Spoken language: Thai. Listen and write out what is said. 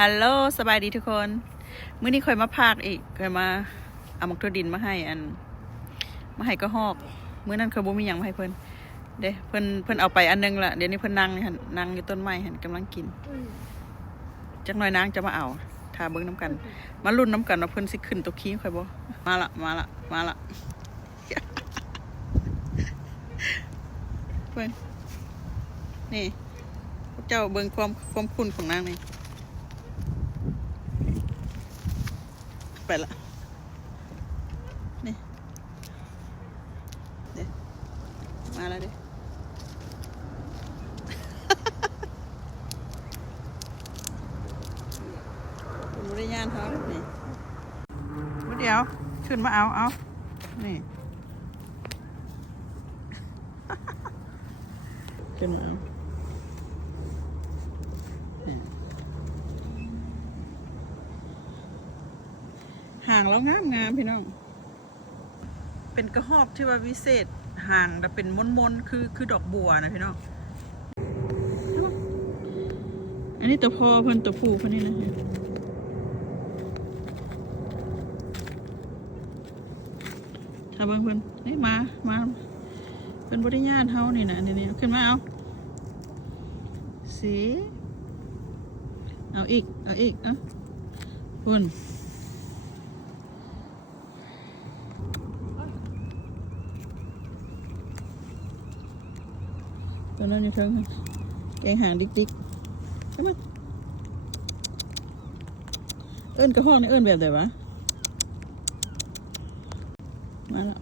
ฮัลโหลสบายดีทุกคนมื้อนี้ค่อยมาพากอีกค่อยมาเอาหมกถั่วดินมาให้มาให้ก็ฮอกมื้อนั้นเขาบ่มีหยังมาให้เพิ่นเด้เพิ่นเอาไปอันนึงละเดี๋ยวนี้เพิ่นนั่งหั่นนั่งอยู่ต้นไม้หั่นกำลังกินจักหน่อยนางจะมาเอาถ้าเบิ่งน้ำกันมาลุ้นน้ำกันว่าเพิ่นสิขึ้นตัวขี้ค่อยบ่มาละเพิ่นนี่พวกเจ้าเบิ่งความคุ้นของนางนี่ไปละนี่เดี๋ยวมาแล้วดิผมไม่ได้ย่านเขานี่เดี๋ยวขึ้นมาเอานี่ขึ้นมาเอาห่างแล้วงามพี่น้องเป็นกระหอบที่ว่าวิเศษห่างแต่เป็นมนคือดอกบัวนะพี่น้องอันนี้ตัวพ่อเพิ่นตัวผู้เพิ่นนี่นะถ้าบางเพิ่นนี่มาเพิ่นบริญาณเฮานี่นะนี่ขึ้นมาเอาสิเอาอีกคุณตัวนั้นอยู่เทิงแกงหางดิกใช่ไหมเอิ้นกระห้องนี่เอิ้นแบบไหนวะมาละ